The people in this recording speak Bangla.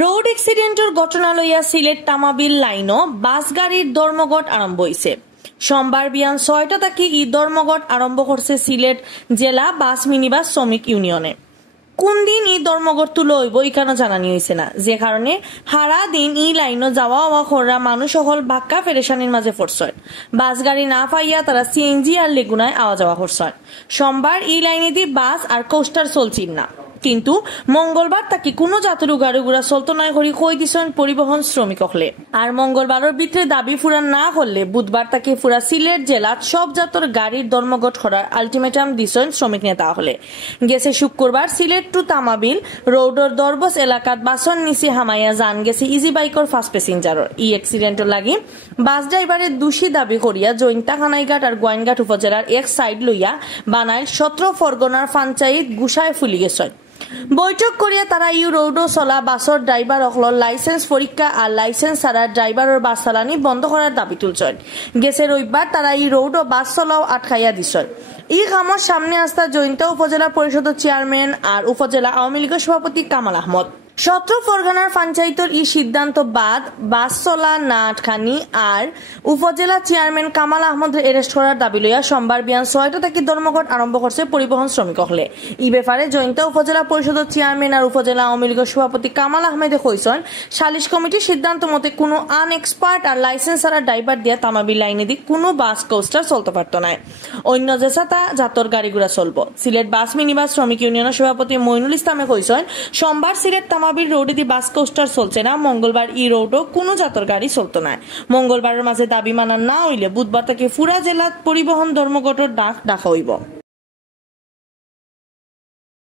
রোড অ্যাক্সিডেন্টের ঘটনা লইয়া সিলেট তামাবিল লাইনও বাস গাড়ির ধর্মঘট আরম্ভ হয়েছে। সোমবার বিয়ান ৬টা থেকে এই ধর্মঘট আরম্ভ করছে সিলেট জেলা বাস মিনিবাস শ্রমিক ইউনিয়নে। কোন দিন এই ধর্মঘট তুলো হইব এখানে জানানি হয়েছে না, যে কারণে সারা দিন এই লাইনও যাওয়া হওয়া করা মানুষ সকল বাক্কা পেরেশানির মাঝে পড়ছে। বাস গাড়ি না পাইয়া তারা সিএনজি আর লেগুনায় আওয়া যাওয়া করছে। সোমবার এই লাইনে দিয়ে বাস আর কোস্টার চলছিল না, কিন্তু মঙ্গলবার তাকে কোনো জাতীয় গাড়ি ঘোড়া চলতো নয় করে কই দিছেন পরিবহন শ্রমিক হলে। আর মঙ্গলবারের ভিতরে দাবি ফুরা না করলে বুধবার তাকে ফুরা সিলেট জেলার সব জাতর গাড়ির ধর্মঘট করার আলটিমেটাম দিছেন শ্রমিক নেতা হলে। গেছে শুক্রবার সিলেট টু তামাবিল রোডর দরবস এলাকাত বাসন নিচে হামাইয়া যান গেছে ইজি বাইকর ফার্স্ট প্যাসেঞ্জারর। এই অ্যাক্সিডেন্টের লাগি বাস ড্রাইভারের দোষী দাবি করিয়া জৈন্তা খানাইঘাট আর গোয়াইনঘাট উপজেলার এক সাইড লইয়া বানাইল 17 পরগনার পঞ্চায়েত গুসায় ফুলি গেছে। বৈঠক করিয়া তারা ইউ রোডও চলা বাসর ড্রাইভার অকলর লাইসেন্স পরীক্ষা আর লাইসেন্স ছাড়া ড্রাইভারের বাস চালানি বন্ধ করার দাবি তুলছেন। গেছে রবিবার তারা এই রোডও বাস চলাও আটকাইয়া দিছেন। এই কামর সামনে আসতা জৈন্তা উপজেলা পরিষদের চেয়ারম্যান আর উপজেলা আওয়ামী লীগের সভাপতি কামাল আহমদ। 17 পরগনার পঞ্চায়েতের এই সিদ্ধান্ত বাদ বাস চলা না আটকানি আর উপজেলা চেয়ারম্যান কামাল আহমদের এরেস্ট করার দাবি লইয়া সোমবার বিয়ান ৬টা থেকে ধর্মঘট আরম্ভ করছে পরিবহন শ্রমিক হলে। এই ব্যাপারে জৈন্তা উপজেলা পরিষদের চেয়ারম্যান আর উপজেলা আওয়ামী লীগের সভাপতি কামাল আহমেদে কইছেন, সালিশ কমিটির সিদ্ধান্ত মতে কোনো আনএক্সপার্ট আর লাইসেন্স ছাড়া ড্রাইভার দিয়া তামাবিল লাইনে দিয়ে কোনো বাস কোস্টার চলতে পারত না, অন্য যেসা তা জাতর গাড়িগুড়া চলব। সিলেট বাস মিনিবাস শ্রমিক ইউনিয়নের সভাপতি মইনুল ইসলামে কইছেন, সোমবার সিলেট তামাবিল রোডে দিয়ে বাস কোস্টার চলছে না, মঙ্গলবার ই রোডও কোনো জাতর গাড়ি চলতো না। মঙ্গলবারের মাঝে দাবি মানা না হইলে বুধবার থেকে পুরা জেলা পরিবহন ধর্মঘটের ডাক ডাকা হইব।